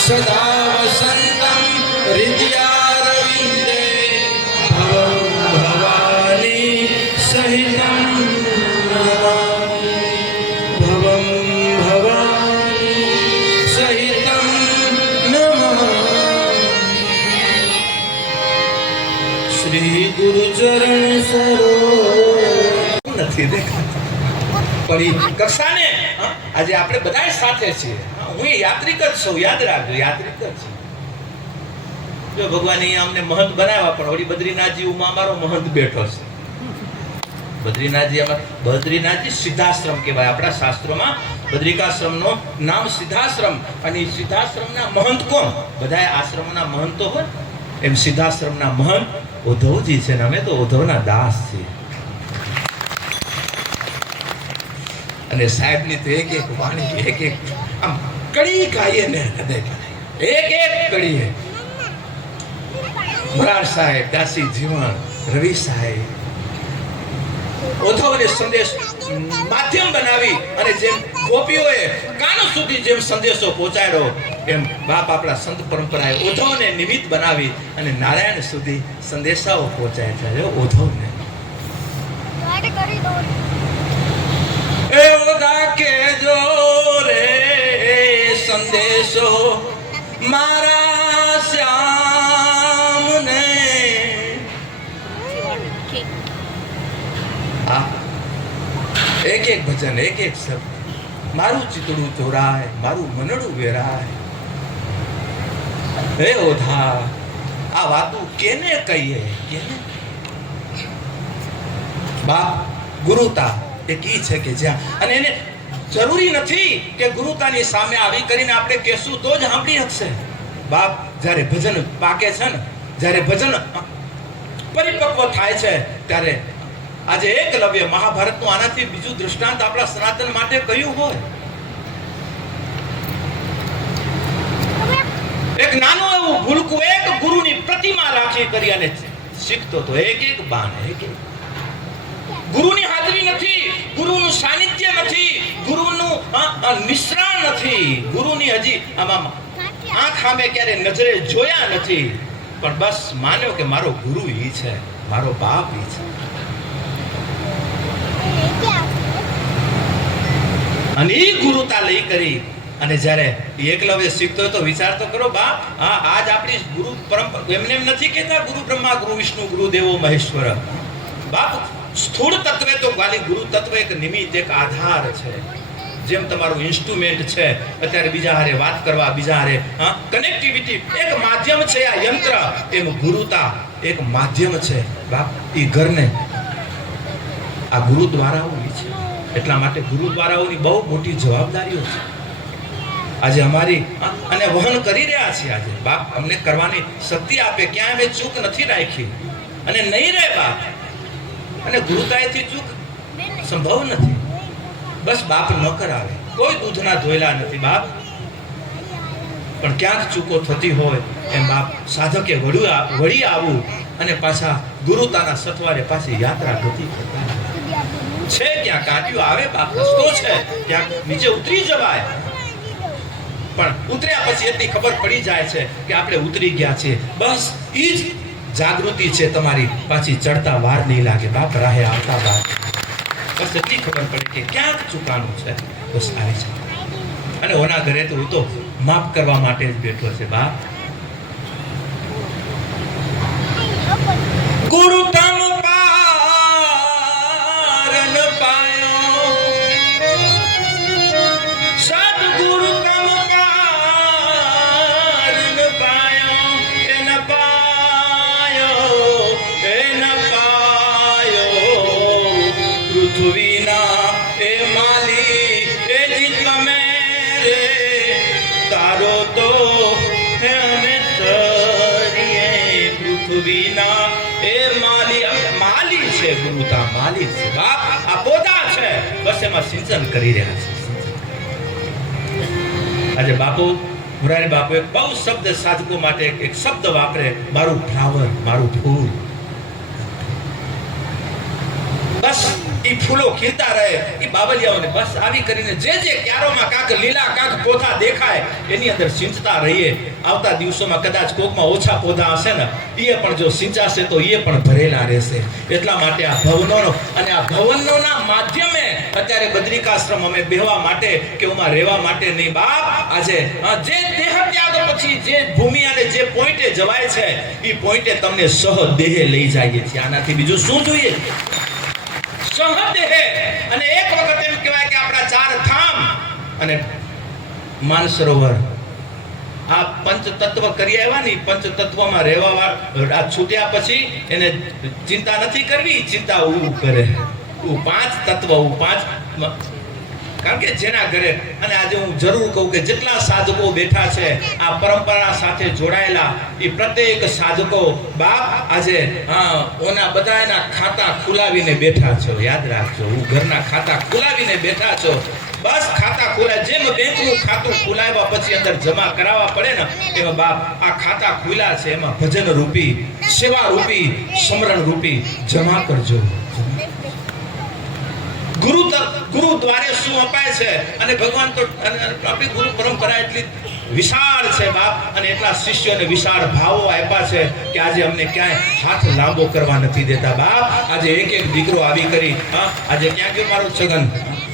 सदा वसन्तं हृदयारविन्दे भवं भवानी सहितं नमामि भवं भवानी सहितं नमामि। श्री गुरुचरण सरोज નથી દેખાતા પણ એ કક્ષાને આજે આપણે બધા સાથે છીએ। હું યાત્રિક જ છું, યાદ રાખજો, યાત્રિક જ છું। જો ભગવાને અમને મહંત બનાવ્યા પણ વળી બદ્રીનાથજી ઉમાં અમારો મહંત બેઠો છે। બદ્રીનાથજી સિદ્ધાશ્રમ કહેવાય આપણા શાસ્ત્રોમાં। બદ્રિકાશ્રમનો નામ સિદ્ધાશ્રમ અને સિદ્ધાશ્રમના મહંત કોણ? બધા આશ્રમના મહંતો હોય એમ સિદ્ધાશ્રમના મહંત ઉદ્ધવજી છે ને અમે તો ઉદ્ધવના દાસ છીએ। અને સાહેબની તો એક એક વાણી એક એક આમ કડી ગાઈએ ને હૃદય એક એક કડીએ મોરાર સાહેબ, દાસી જીવન, રવિ સાહેબ ઉદ્ધવને સંદેશ માધ્યમ બનાવી અને જેમ ગોપીઓએ કાનો સુધી જેમ સંદેશો પહોંચાડ્યો એમ બાપ આપણા સંત પરંપરાએ ઉદ્ધવને નિમિત્ત બનાવી અને નારાયણ સુધી સંદેશાઓ પહોંચાડ્યા છે ઉદ્ધવને। એ ઓદા કે જો રે સંદેશો મારા શ્યામને એક એક ભજન એક એક શબ્દ મારું ચિતડું ચોરાય મારું મનડું વેરાય। હે ઓધા આ વાતું કેને કહીએ કેને? બાપ ગુરુતા એક ઈ છે કે જ્યાં અને એને જરૂરી નથી કે ગુરુતાની સામે આવી કરીને આપણે કહેશું તો જ સાંભળી શકશે। બાપ જ્યારે ભજન પાકે છે ને, જ્યારે ભજન પરિપક્વ થાય છે ત્યારે આજે એકલવ્ય મહાભારતનું આનાથી બીજું દૃષ્ટાંત આપણા સનાતન માટે કયું હોય? એક નાનું એવું ભૂલકું એક ગુરુની પ્રતિમા રાખી કરી અને શીખતો તો એક એક બાણ એક એક ગુરુની હાજરી નથી, ગુરુનું સાનિધ્ય નથી, ગુરુનું મિશ્રણ નથી, ગુરુની હજી આમાં આંખ સામે ક્યારે નજરે જોયા નથી પણ બસ માન્યો કે મારો ગુરુ ઈ છે, મારો બાપ ઈ છે। અને એ ગુરુતા લઈ કરી અને જ્યારે એકલવ્ય શીખતો તો વિચાર તો કરો બાપ આજ આપણી ગુરુ પરંપરા એમને એમ નથી કહેતા ગુરુ બ્રહ્મા ગુરુ વિષ્ણુ ગુરુ દેવો મહેશ્વર। બાપ સ્થૂળ તત્વે તો ખાલી ગુરુ તત્વ એક નિમિત્ત એક આધાર છે। જેમ તમારું ઇન્સ્ટ્રુમેન્ટ છે અત્યારે બીજા હારે વાત કરવા, બીજા હારે કનેક્ટિવિટી એક માધ્યમ છે આ યંત્ર, એમ ગુરુતા એક માધ્યમ છે। બાપ એ ઘરને આ ગુરુદ્વારાઓ છે, એટલા માટે ગુરુદ્વારાઓની બહુ મોટી જવાબદારીઓ છે। આજે અમારી અને વહન કરી રહ્યા છીએ. આજે બાપ અમને કરવાની શક્તિ આપે, ક્યાં અમે ચૂક નથી રાખી અને નહીં રહે બાપ. અને ગુરુતાએથી ચૂક સંભવ નથી. બસ બાપ ન કરાવે, કોઈ દૂધના ધોયેલા નથી બાપ. પણ ક્યાંક ચૂકો થતી હોય એમ બાપ સાધકે વળી આવવું અને પાછા ગુરુતાના સથવારે પાછી યાત્રા ગતિ કરતા છે. ક્યાં કાંટીઓ આવે બાપ, રસ્તો છે, ક્યાંક નીચે ઉતરી જવાય. પણ ઉતર્યા પછી એટલી ખબર પડી જાય છે કે આપણે ઉતરી ગયા છીએ. બસ ઈ જ જાગૃતિ છે તમારી. પાછી ચડતા વાર નહીં લાગે બાપ, રાહે આવતા બાપ. બસ એટલી ખબર પડે કે ક્યાંક ચૂકાનું છે. બસ આવી છે. અને ઓના ઘરે તો હું તો માફ કરવા માટે જ બેઠો છે બાપ. ગુરુ તમ પારન પાયો, સદગુરુ તમ પારન પાયો, એન પાયો, એન પાયો. પૃથ્વીના એ માલી એ જી તમે રે, તારો તો હે અમે તરીએ. પૃથ્વીના એ માલી છે, ગુરુતા માલી છે બાપ. આ પોતા છે, બસ એમાં સિંચન કરી રહ્યા છે. આજે બાપુ મુરારી બાપુ એક બહુ શબ્દ સાધકો માટે એક શબ્દ વાપરે, મારું ફ્લાવર, મારું ફૂલ. બસ ઈ ફૂલો ખીલતા રહે, ઈ બાબલિયાઓને બસ આવી કરીને જે ક્યારોમાં કાક લીલા કાક પોધા દેખાય એની અંદર સિંચતા રહીએ. આવતા દિવસોમાં કદાચ કોકમાં ઓછા પોધા હશે ને, એ પણ જો સિંચાશે તો એ પણ ભરેલા રહેશે. એટલા માટે આ ભવનોનો અને આ ભવનોના માધ્યમે અત્યારે બદ્રિકાશ્રમ અમે બેહવા માટે કે એમાં રહેવા માટે નહીં બાપ. આજે જે દેહ ત્યાગ પછી જે ભૂમિ અને જે પોઈન્ટે જવાય છે એ પોઈન્ટે તમને સહદેહે લઈ જઈએ છીએ. આનાથી બીજું શું જોઈએ? સહદેહે. અને એક વખત એમ કહેવાય કે આપણા 4 ધામ અને માનસરોવર આ પંચ તત્વ કરી આવ્યા ને, પંચ તત્વમાં રહેવા આ છૂટ્યા પછી એને ચિંતા નથી કરવી, ચિંતા ઊ કરે. 5 તત્વ 5. કારણ કે જેના ઘરે, અને આજે હું જરૂર કહું કે જેટલા સાધકો બેઠા છે આ પરંપરા સાથે જોડાયેલા, એ પ્રત્યેક સાધકો બાપ આજે ઓના બધાના ખાતા ખુલાવીને બેઠા છો. યાદ રાખજો, હું ઘરના ખાતા ખુલાવીને બેઠા છો. બસ ખાતા ખુલાય, જેમ બેંકનું ખાતું ખુલાવ્યા પછી અંદર જમા કરાવવા પડે ને, એમાં બાપ આ ખાતા ખુલ્યા છે, એમાં ભજન રૂપી, સેવા રૂપી, સમરણ રૂપી જમા કરજો. ગુરુ દ્વારે શું અપાય છે? અને ભગવાન તો આપણી ગુરુ પરંપરા એટલી વિશાળ છે બાપ, અને એટલા શિષ્યોને વિશાળ ભાવો આપ્યા છે કે આજે અમને ક્યાંય હાથ લાંબો કરવા નથી દેતા બાપ. આજે એક દીકરો આવી કરી, આજે ક્યાં ગયો મારો છગન,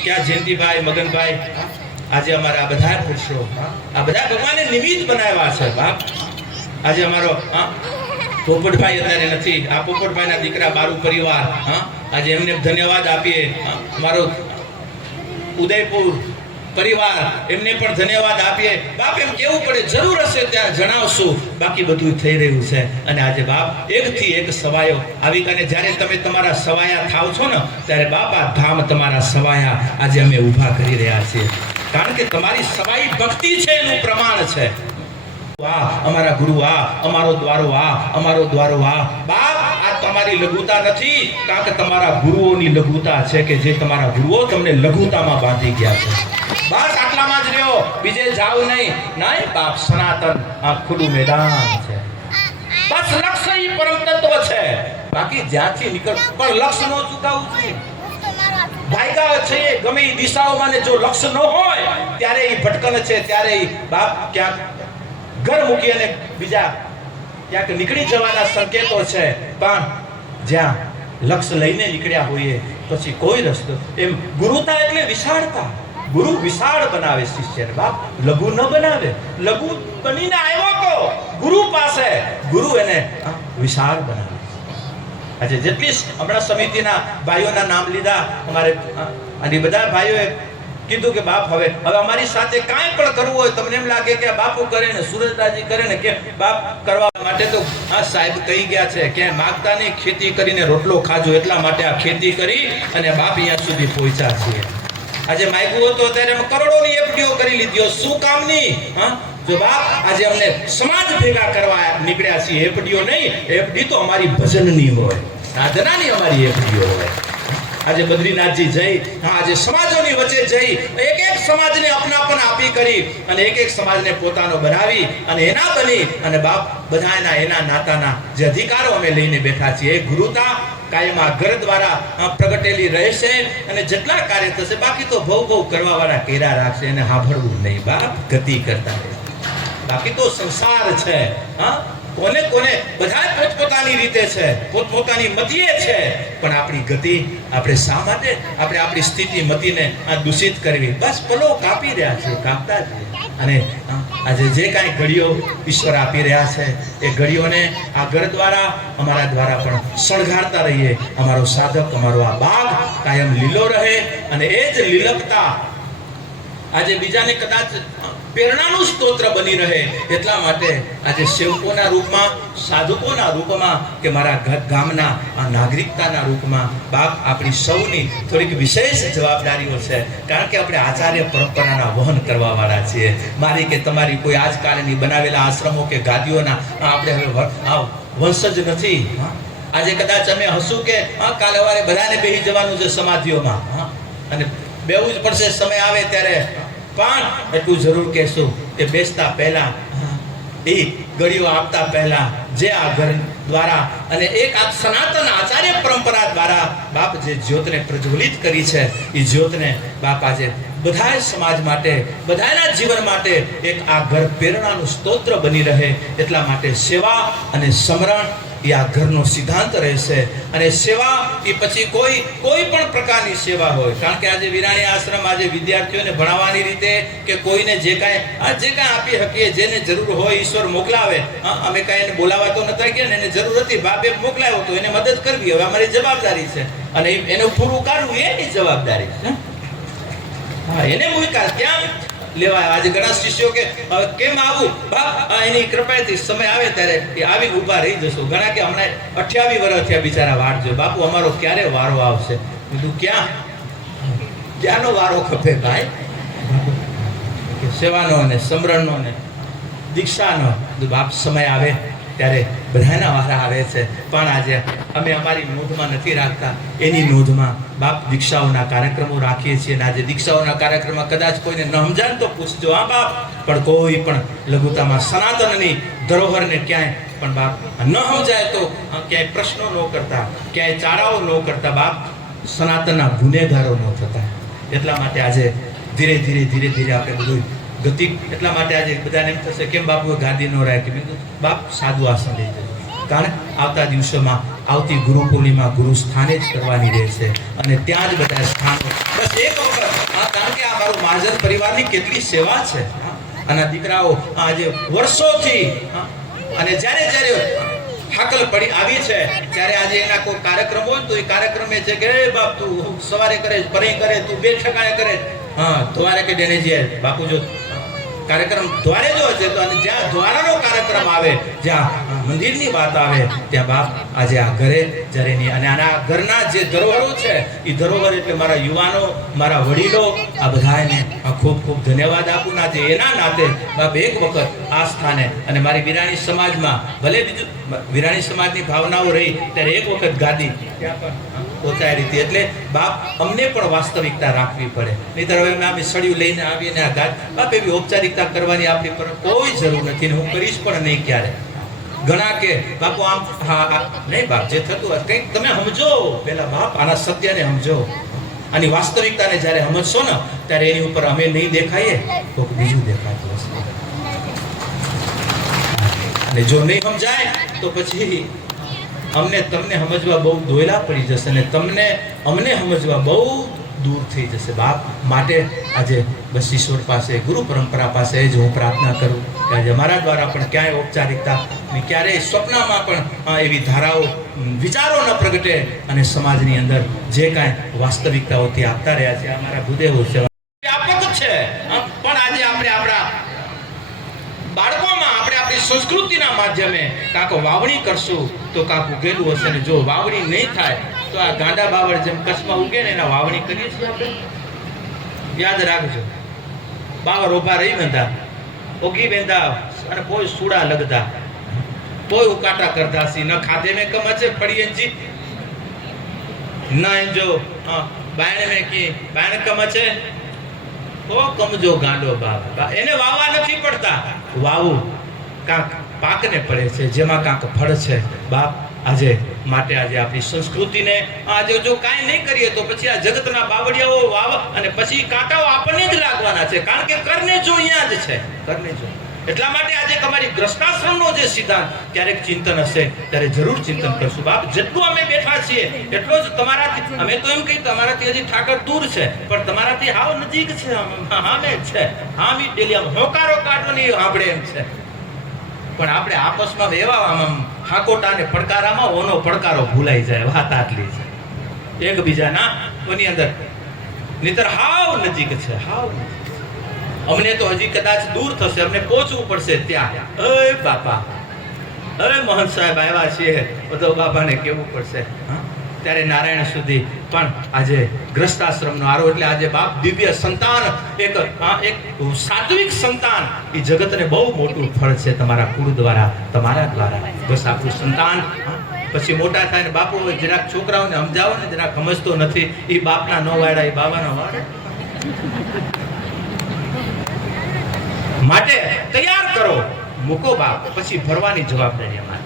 ક્યાં જયંતિભાઈ, મગનભાઈ, આજે અમારા બધા પુરુષો, આ બધા ભગવાને નિમિત્ત બનાવ્યા છે બાપ. આજે અમારો પોપટભાઈ અત્યારે નથી, આ પોપટભાઈના દીકરા બારુ પરિવાર, આજે એમને ધન્યવાદ આપીએ. મારો ઉદયપુર પરિવાર, એમને પણ ધન્યવાદ આપીએ બાપ. એમ કેવું પડે, જરૂર હશે ત્યાં જણાવશું, બાકી બધું થઈ રહ્યું છે. અને આજે બાપ એકથી એક સવાયો આવી, અને જ્યારે તમે તમારા સવાયા થાવ છો ને, ત્યારે બાપ આ ધામ તમારા સવાયા આજે અમે ઊભા કરી રહ્યા છીએ. કારણ કે તમારી સવાઈ ભક્તિ છે, એનું પ્રમાણ છે. અમારા ગુરુ આ, અમારો દ્વારો આ, અમારો દ્વારો આ બાપ. આ તમારી લઘુતા નથી, કારણ કે તમારા ગુરુઓની લઘુતા છે કે જે તમારા ગુરુઓ તમને લઘુતામાં બાંધી ગયા છે. બસ આટલામાં જ રહ્યો, બીજે જાવ નહીં. નહીં બાપ, સનાતન આ ખુલ્લું મેદાન છે. બસ લક્ષ્ય ઈ પરમ તત્વ છે. બાકી જ્યાંથી નીકળ, પણ લક્ષ્ય નો ચૂકાવવું જોઈએ. ભાગ્યા છે ગમે એ દિશાઓમાં, ને જો લક્ષ્ય ન હોય ત્યારે એ ભટકન છે, ત્યારે એ બાપ ક્યાંક ઘર મૂકી અને બીજા ક્યાંક નીકળી જવાના સંકેતો છે. પણ જ્યાં લક્ષ્ય લઈને નીકળ્યા હોઈએ પછી કોઈ રસ્તો. એમ ગુરુતા એટલે વિશાળતા. ગુરુ વિશાળ બનાવે શિષ્યને બાપ, લઘુ ન બનાવે. લઘુ બનીને આવ્યો તો ગુરુ પાસે, ગુરુ એને વિશાળ બનાવે. આજે જેટલી હમણાં સમિતિના ભાઈઓના નામ લીધા અમારે, અને બધા ભાઈઓએ કીધું કે બાપ હવે અમારી સાથે કાંઈ પણ કરવું હોય, તમને એમ લાગે કે બાપુ કરે ને, સુરજદાસજી કરે ને, કે બાપ કરવા માટે તો આ સાહેબ કહી ગયા છે કે માગતા નહીં, ખેતી કરીને રોટલો ખાજો. એટલા માટે આ ખેતી કરી અને બાપ અહીંયા સુધી પહોંચ્યા છીએ. આજે માગ્યું હતું ત્યારે અમે કરોડોની એફડીઓ કરી લીધી. શું કામની? હા, જો બાપ આજે અમને સમાજ ભેગા કરવા નીકળ્યા છીએ. એફડીઓ નહીં, એફડી તો અમારી ભજનની હોય, સાધનાની અમારી એફડીઓ હોય. આજે બદ્રીનાથજી જઈ, આજે સમાજોની વચ્ચે જઈ એક એક સમાજને અપનાપન આપી કરી અને એક એક સમાજને પોતાનો બનાવી અને એના બની અને બાપ બધાના એના નાતાના જે અધિકારો અમે લઈને બેઠા છીએ. એ ગુરુતા કાયમ આ ઘર દ્વારા પ્રગટેલી રહેશે અને જેટલા કાર્ય થશે બાકી તો ભવ ભવ કરવા વાળા કેરા રાખશે એને સાંભળવું નહીં બાપ, ગતિ કરતા રહે. બાકી તો સંસાર છે. હા, કોને કોને બધા પોતપોતાની રીતે છે, પોતપોતાની મતીએ છે, પણ આપણી ગતિ આપણે શા માટે આપણે આપણી સ્થિતિ મતીને આ દૂષિત કરવી? બસ પલો કાપી રહ્યા છે, કાપતા જ. અને આજે જે કાંઈ ઘડીઓ ઈશ્વર આપી રહ્યા છે એ ઘડીઓને આ ઘર દ્વારા અમારા દ્વારા પણ શણગારતા રહીએ. અમારો સાધક, અમારો આ બાગ કાયમ લીલો રહે અને એ જ લીલકતા આજે બીજાને કદાચ પ્રેરણાનું સ્તોત્ર બની રહે. એટલા માટે આજે સેવકોના રૂપમાં, સાધકોના રૂપમાં કે મારા ગામના નાગરિકતાના રૂપમાં બાપ આપણી સૌની થોડીક વિશેષ જવાબદારીઓ છે. કારણ કે આપણે આચાર્ય પરંપરાના વહન કરવા વાળા છીએ. મારી કે તમારી કોઈ આજકાલની બનાવેલા આશ્રમો કે ગાદીઓના આપણે હવે વંશજ નથી. આજે કદાચ અમે હસું કે કાલે સવારે બધાને બેસી જવાનું છે સમાધિઓમાં અને બેવું જ પડશે સમય આવે ત્યારે. પણ એટલું જરૂર કહેશું કે બેસતા પહેલા એ ગળીઓ આપતા પહેલા જે આ ઘર દ્વારા અને એક આ સનાતન આચાર્ય પરંપરા દ્વારા બાપ જે જ્યોતને પ્રજ્વલિત કરી છે એ જ્યોતને બાપ આજે બધા સમાજ માટે, બધાના જીવન માટે એક આ ઘર પ્રેરણાનું સ્તોત્ર બની રહે. એટલા માટે સેવા અને સમરણ એ આ ઘરનો સિદ્ધાંત રહેશે. અને સેવા એ પછી કોઈ પણ પ્રકારની સેવા હોય. કારણ કે આજે વિરાણી આશ્રમ આજે વિદ્યાર્થીઓને ભણાવવાની રીતે કે કોઈને જે કાંઈ આપી શકીએ, જેને જરૂર હોય ઈશ્વર મોકલાવે. અમે કાંઈ એને બોલાવા તો નતા ગયા ને, એને જરૂર હતી, બાપે મોકલાવ્યો તો એને મદદ કરવી હવે અમારી જવાબદારી છે અને એને પૂરું કરવું એની જવાબદારી છે. હા, એને મૂક્યા ક્યાં લેવાય. આજે ઘણા શિષ્યો કે કેમ આવું બાપ, એની કૃપાથી સમય આવે ત્યારે એ આવી ઊભા રહી જશો. ઘણા કે હમણાં 28 વર્ષ થયા બિચારા વાટ જોઈ, બાપુ અમારો ક્યારે વારો આવશે? કીધું ક્યાંનો વારો ખપે ભાઈ? સેવાનો ને સમરણનો ને દીક્ષાનો બાપ સમય આવે ત્યારે બધાના વારા આવે છે. પણ આજે અમે અમારી નોંધમાં નથી રાખતા, એની નોંધમાં બાપ દીક્ષાઓના કાર્યક્રમો રાખીએ છીએ. અને આજે દીક્ષાઓના કાર્યક્રમમાં કદાચ કોઈને ન સમજાય તો પૂછજો હા બાપ, પણ કોઈ પણ લઘુતામાં સનાતનની ધરોહરને ક્યાંય પણ બાપ ન સમજાય તો ક્યાંય પ્રશ્નો ન કરતા, ક્યાંય ચારાઓ ન કરતા બાપ, સનાતનના ગુનેગારો ન થતા. એટલા માટે આજે ધીરે ધીરે આપણે બધું ગતિ. એટલા માટે આજે બધાને એમ થશે કેમ બાપુએ ગાદી ન રાખી? બાપ સાદું આસન લઈ જજો. કારણ આવતા દિવસોમાં આવતી ગુરુ પૂર્ણિમા ગુરુ સ્થાને જ કરવાની રહેશે અને ત્યાં જ બધા સ્થાનો બસ એક વખત. કારણ કે આ મારું મહાજન પરિવારની કેટલી સેવા છે. અને દીકરાઓ આજે વર્ષોથી અને જ્યારે હાકલ પડી આવી છે ત્યારે આજે એના કોઈ કાર્યક્રમ હોય તો એ કાર્યક્રમ એ છે કે બાપ તું સવારે કરે, પરે કરે, તું 2 ઠેકાણે કરે. દ્વારે કે દેને જે બાપુ જો કાર્યક્રમ દ્વારે જો હશે તો અને જ્યાં દ્વારાનો કાર્યક્રમ આવે, જ્યાં મંદિરની વાત આવે ત્યાં બાપ આજે આ ઘરે જ્યારે નહીં. અને આના ઘરના જે ધરોહરો છે એ ધરોહર એટલે મારા યુવાનો, મારા વડીલો, આ બધાને ખૂબ ખૂબ ધન્યવાદ આપું. આજે એના નાતે બાપ એક વખત આ સ્થાને અને મારી વિરાણી સમાજમાં ભલે બીજું વિરાણી સમાજની ભાવનાઓ રહી ત્યારે એક વખત ગાદી ત્યાં પણ પહોંચાડી હતી. એટલે બાપ અમને પણ વાસ્તવિકતા રાખવી પડે, નહીંતર હવે અમે સળિયું લઈને આવીને આ ગાદ બાપ એવી ઔપચારિકતા કરવાની આપણી પર કોઈ જરૂર નથી ને હું કરીશ પણ નહીં ક્યારે. ઘણા કે બાપુ આમ હા નહીં બાપ, જે થતું હોય કંઈક તમે સમજો પેલા બાપ, આના સત્યને સમજો. આની વાસ્તવિકતાને જ્યારે સમજશો ને ત્યારે એની ઉપર અમે નહીં દેખાઈએ તો બીજું દેખાતું હશે. અને જો નહીં સમજાય તો પછી અમને તમને સમજવા બહુ દોયલા પડી જશે અને અમને સમજવા બહુ દૂર થઈ જશે બાપ. માટે આજે બસ ઈશ્વર પાસે, ગુરુ પરંપરા પાસે જ હું પ્રાર્થના કરું કે આજે અમારા દ્વારા પણ ક્યાંય ઔપચારિકતા ને ક્યારેય સ્વપ્નમાં પણ એવી ધારાઓ, વિચારો ન પ્રગટે અને સમાજની અંદર જે કાંઈ વાસ્તવિકતાઓથી આપતા રહ્યા છે અમારા ભૂદેવો છે વ્યાપક છે. પણ આજે આપણે આપણા બાળકોમાં આપણે આપણી સંસ્કૃતિના માધ્યમે કાંક વાવણી કરશું તો કાંક ઉગેલું હશે. ને જો વાવણી નહીં થાય તો આ ગાંડા બાવળ જેમ કચ્છમાં ઉગે ને એના વાવણી કરીએ છીએ આપણે. યાદ રાખજો. બાવર ઉભા રહી બેંધા, ઓગી બેંધા અને કોઈ સુડા લગતા, કોઈ ઉકાટા કરતા સી, ન ખાધે में कम अचे पड़िए जी, ना जो बायण में की बायण कम अचे तो कमजो गांडो बाप એને વાવા નથી પડતા, વાવું કાંક પાકને પડે છે, જેમાં કાંક ફળ છે બાપ. આજે માટે આજે આપણી સંસ્કૃતિને આજે જો કાંઈ નહીં કરીએ તો પછી આ જગતના બાવડિયાઓ વાવ અને પછી કાંટાઓ આપણને જ લાગવાના છે, કારણ કે કરને જો અહીંયા જ છે, કરને જો. એટલા માટે આજે તમારી ગ્રસ્તાશ્રમનો જે સિદ્ધાંત ક્યારેક ચિંતન હશે ત્યારે જરૂર ચિંતન કરશું બાપ. જેટલું અમે બેઠા છીએ એટલો જ તમારાથી, અમે તો એમ કહી તમારાથી હજી ઠાકર દૂર છે પણ તમારાથી હાવ નજીક છે, હામે છે, હામી ડેલી આમ હોકારો કાઢવાની આપણે એમ છે. પણ આપણે આપસમાં એવા આમ હાકોટા અને પડકારામાં ઓનો પડકારો ભૂલાઈ જાય, વાત આટલી છે એકબીજાના ઓની અંદર, નહીતર હાવ નજીક છે, હાવ નજીક. અમને તો હજી કદાચ દૂર થશે, અમને પહોંચવું પડશે ત્યાં. અરે બાપા, અરે મહંત સાહેબ આવ્યા છીએ, બધો બાપાને કહેવું પડશે. ત્યારે નારાયણ સુધી પણ આજે ગ્રસ્તાશ્રમનો આરો એટલે આજે બાપ દિવ્ય સંતાન, એક સાત્વિક સંતાન, એ જગતને બહુ મોટું ફળ છે તમારા કુળ દ્વારા, તમારા દ્વારા. બસ આપણું સંતાન પછી મોટા થાય ને બાપુ જરાક છોકરાઓને સમજાવો ને, જરાક સમજતો નથી, એ બાપના ન વાળા, એ બાબાના વાળા. માટે તૈયાર કરો, મૂકો બાપ, પછી ભરવાની જવાબદારી અમારી.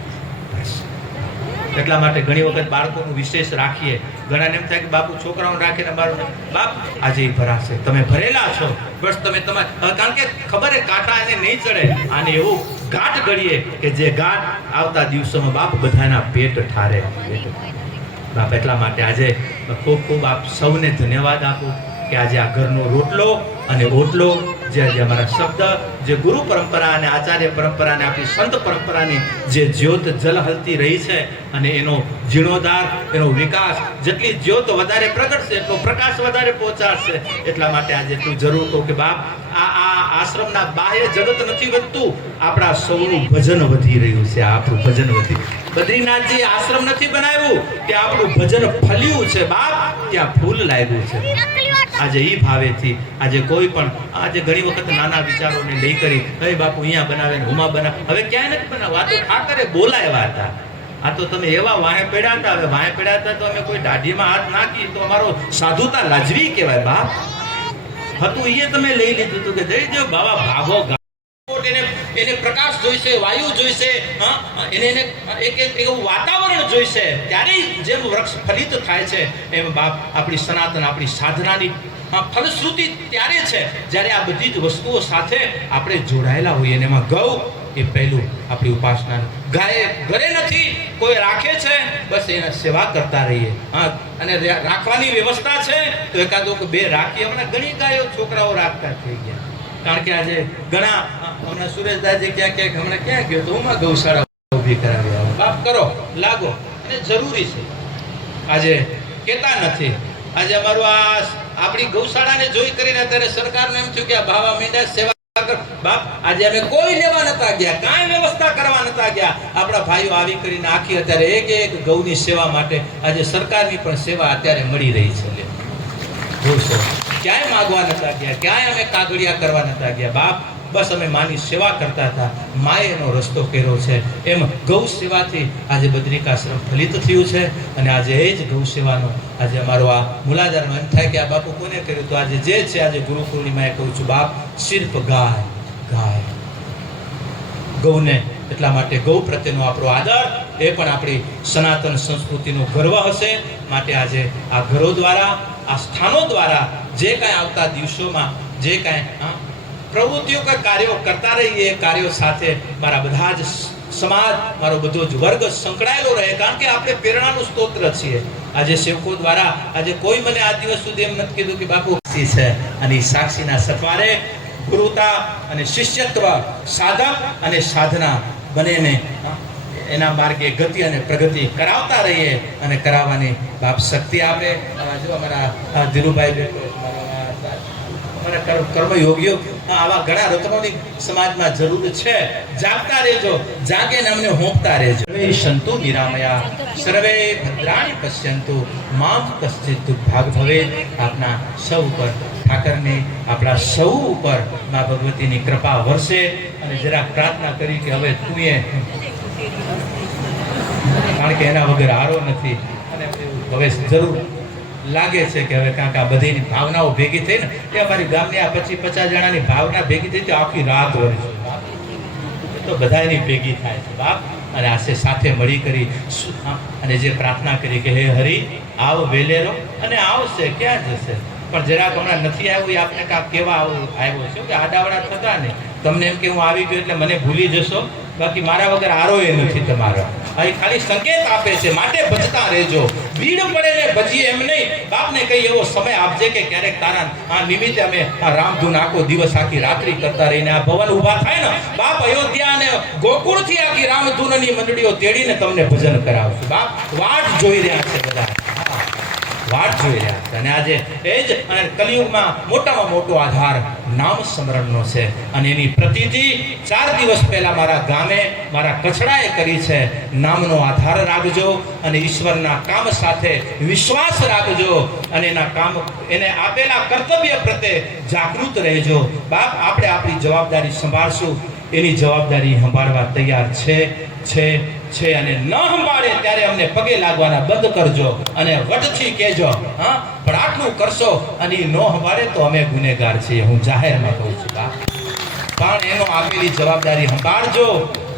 એટલા માટે ઘણી વખત બાળકોનું વિશેષ રાખીએ. ઘણાને એમ થાય કે બાપુ છોકરાઓને રાખીને બાળકો, બાપ આજે એ ભરાશે, તમે ભરેલા છો, બસ તમે તમારે, કારણ કે ખબર હે કાંટા એને નહીં ચડે, આને એવું ગાંઠ ગળીએ કે જે ગાંઠ આવતા દિવસોમાં બાપ બધાના પેટ ઠારે બાપ. એટલા માટે આજે ખૂબ ખૂબ આપ સૌને ધન્યવાદ આપું કે આજે આ ઘરનો રોટલો અને ઓટલો, જે અમારા શબ્દ, જે ગુરુ પરંપરા અને આચાર્ય પરંપરા અને આપણી સંત પરંપરાની જે જ્યોત જલહલતી રહી છે અને એનો જીર્ણોદ્ધાર, એનો વિકાસ, જેટલી જ્યોત વધારે પ્રગટશે એટલો પ્રકાશ વધારે પહોંચાડશે. એટલા માટે આજે એટલું જરૂર કહું કે બાપ આ આશ્રમના બાહ્ય જગત નથી વધતું, આપણા સૌનું ભજન વધી રહ્યું છે. આપણું ભજન વધી, બદ્રીનાથજી આશ્રમ નથી બનાવ્યું કે આપણું ભજન ફલ્યું છે બાપ, ત્યાં ફૂલ લાગ્યું છે. આજે ઈ ભાવેથી આજે કોઈ પણ આજે ઘણી વખત નાના વિચારોને લઈ કરી, હે બાપુ અહીંયા બનાવે ને હુમા બનાવે, હવે ક્યાંય નથી બનાવવા. આ તો ઠાકરે બોલાવ્યા હતા, આ તો તમે એવા વાહે પડ્યા હતા. હવે વાહે પડ્યા હતા તો અમે કોઈ દાઢીમાં હાથ નાખી તો અમારો સાધુતા લાજવી કહેવાય બાપ. હતું એ તમે લઈ લીધું હતું કે જઈ જો બાબા ભાગો, એને પ્રકાશ જોઈશે, વાયુ જોઈશે, એને એક એવું વાતાવરણ જોઈશે, ત્યારે જેમ વૃક્ષ ફલિત થાય છે એમ બાપ આપણી સનાતન, આપણી સાધનાની ફલશ્રુતિ ત્યારે છે જ્યારે આ બધી જ વસ્તુઓ સાથે આપણે જોડાયેલા હોઈએ. અને એમાં ગૌ એ પહેલું આપણી ઉપાસના. ગાય ઘરે નથી, કોઈ રાખે છે, બસ એના સેવા કરતા રહીએ. અને રાખવાની વ્યવસ્થા છે તો એકાદો કે બે રાખીએ. હમણાં ઘણી ગાયો છોકરાઓ રાખતા થઈ ગયા, કારણ કે આજે ઘણા હમણાં સુરેશદાસજી ક્યાં હમણાં ક્યાં ગયો તો હું ગૌશાળા ઊભી કરાવી આવો. બાપ કરો, લાગો, અને જરૂરી છે. આજે કહેતા નથી. આજે અમારું આ આપણી ગૌશાળાને જોઈ કરીને અત્યારે સરકારને એમ થયું કે આ ભાવા મીંડા સેવા બાપ. આજે અમે કોઈ લેવા નતા ગયા, કાંઈ વ્યવસ્થા કરવા નતા ગયા. આપણા ભાઈઓ આવી કરીને આખી અત્યારે એક ગૌની સેવા માટે આજે સરકારની પણ સેવા અત્યારે મળી રહી છે. જોશો, ક્યાંય માગવા નતા ગયા, ક્યાંય અમે કાગળિયા કરવા નતા ગયા બાપ. બસ અમે માની સેવા કરતા હતા, માએ એનો રસ્તો કર્યો છે. એમ ગૌ સેવાથી આજે બદ્રિકાશ્રમ ફલિત થયું છે. અને આજે એ જ ગૌ સેવાનો આજે અમારો આ મુલાજારમાં એમ થાય કે આ બાપુ કોને કર્યું? તો આજે જે છે આજે ગુરુ પૂર્ણિમાએ કહું છું બાપ, સિર્ફ ગાય ગાય ગૌને. એટલા માટે ગૌ પ્રત્યેનો આપણો આદર એ પણ આપણી સનાતન સંસ્કૃતિનો ગર્વ હશે. માટે આજે આ ઘરો દ્વારા, આ સ્થાનો દ્વારા જે કાંઈ આવતા દિવસોમાં જે કાંઈ પ્રવૃત્તિઓ, કે કાર્યો કરતા રહીએ, એ કાર્યો સાથે મારા બધા જ સમાજ, મારો બધો જ વર્ગ સંકળાયેલો રહે, કારણ કે આપણે પ્રેરણાનું સ્તોત્ર છીએ. આજે સેવકો દ્વારા આજે કોઈ મને આ દિવસ સુધી એમ નથી કીધું કે બાપુ છે, અને સાક્ષીના સથવારે ગુરુતા અને શિષ્યત્વ, સાધક અને સાધના બંનેને એના માર્ગે ગતિ અને પ્રગતિ કરાવતા રહીએ અને કરાવવાની બાપ શક્તિ આપે. જો અમારા ધીરુભાઈ બેઠો, અને કર્મયોગીઓ આવા ઘણા રત્નોની સમાજમાં જરૂર છે. જાગતા રહેજો, જાગે ને અમને હોંપતા રહેજો. સર્વે સંતુ નિરામયા સર્વે ભદ્રાણિ પશ્યંતુ મામ કશ્ચિત દુર્ભાગ ભવેત. આપના સૌ ઉપર ઠાકરની, આપણા સૌ ઉપર મા ભગવતીની કૃપા વરસે. અને જરાક પ્રાર્થના કરી કે હવે તું એ, કારણ કે એના વગર હારો નથી. અને હવે જરૂર લાગે છે કે હવે કાંક આ બધીની ભાવનાઓ ભેગી થઈ ને, કે અમારી ગામની આ 25-50 જણાની ભાવના ભેગી થઈ તો આખી રાત હોય છે તો બધા એની ભેગી થાય છે બાપ. અને આશે સાથે મળી કરી અને જે પ્રાર્થના કરી કે હે હરિ આવ વેલેરો, અને આવશે ક્યાં જશે, પણ જરાક હમણાં નથી આવ્યું એ આપણે કાંક કેવા આવ્યો છે કે આડાવડા થતા ને તમને એમ કે હું આવી ગયો એટલે મને ભૂલી જશો, બાકી મારા વગર આરો એ નથી તમારો. અહીં ખાલી સંકેત આપે છે, માટે ભજતા રહેજો. ભીડ પડે ને ભજીએ એમ નહીં, બાપને કઈ એવો સમય આપજે કે ક્યારેક તારા આ નિમિત્તે અમે આ રામધૂન આખો દિવસ આખી રાત્રિ કરતા રહીને આ ભવન ઊભા થાય ને બાપ, અયોધ્યા અને ગોકુળથી આખી રામધૂનની મંડળીઓ તેડીને તમને ભજન કરાવશું બાપ. વાટ જોઈ રહ્યા છે બધા, વાટ જોઈ રહ્યા છે. અને આજે એ જ અને કલિયુગમાં મોટામાં મોટો આધાર નામ સ્મરણનો છે. અને એની પ્રતિતિ 4 દિવસ પહેલા મારા ગામે મારા કચડાએ કરી છે. નામનો આધાર રાખજો અને ઈશ્વરના કામ સાથે વિશ્વાસ રાખજો અને એના કામ, એને આપેલા કર્તવ્ય પ્રત્યે જાગૃત રહેજો બાપ. આપણે આપણી જવાબદારી સંભાળશું, એની જવાબદારી સંભાળવા તૈયાર છે અને ન સંભાળે ત્યારે અમને પગે લાગવાના બંધ કરજો અને વટથી કહેજો. હા, પણ આટલું કરશો અને ન સંભાળે તો અમે ગુનેગાર છીએ. હું જાહેરમાં કહું છું બા, પણ એનો આપેલી જવાબદારી સંભાળજો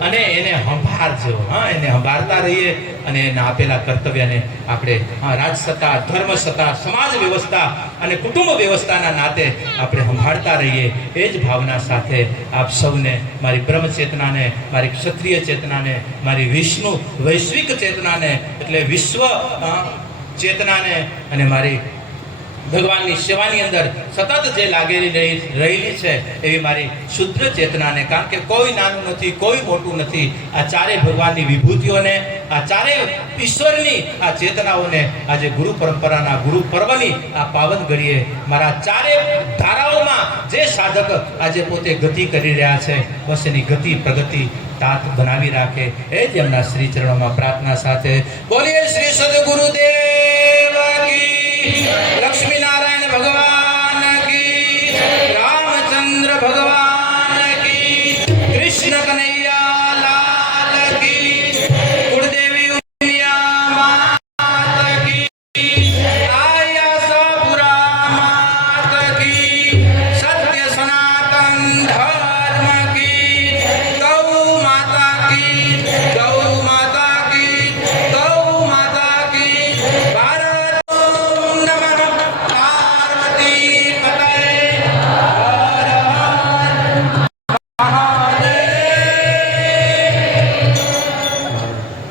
અને એને સંભાળજો. હા, એને સંભાળતા રહીએ અને એના આપેલા કર્તવ્યને આપણે રાજસત્તા, ધર્મસત્તા, સમાજ વ્યવસ્થા અને કુટુંબ વ્યવસ્થાના નાતે આપણે સંભાળતા રહીએ. એ જ ભાવના સાથે આપ સૌને મારી બ્રહ્મ ચેતનાને, મારી ક્ષત્રિય ચેતનાને, મારી વિષ્ણુ વૈશ્વિક ચેતનાને એટલે વિશ્વ ચેતનાને અને મારી ભગવાનની સેવાની અંદર સતત જે લાગેલી રહેલી છે એવી મારી શુદ્ધ ચેતનાને, કારણ કે કોઈ નાનું નથી, કોઈ મોટું નથી. આ ચારેય ભગવાનની વિભૂતિઓને, આ ચારેય ઈશ્વરની આ ચેતનાઓને આજે ગુરુ પરંપરાના ગુરુ પર્વની આ પાવન ઘડીએ મારા ચારેય ધારાઓમાં જે સાધક આજે પોતે ગતિ કરી રહ્યા છે, બસ એની ગતિ પ્રગતિ તાત બનાવી રાખે એ જ એમના શ્રી ચરણોમાં પ્રાર્થના સાથે બોલીએ શ્રી સદગુરુદેવ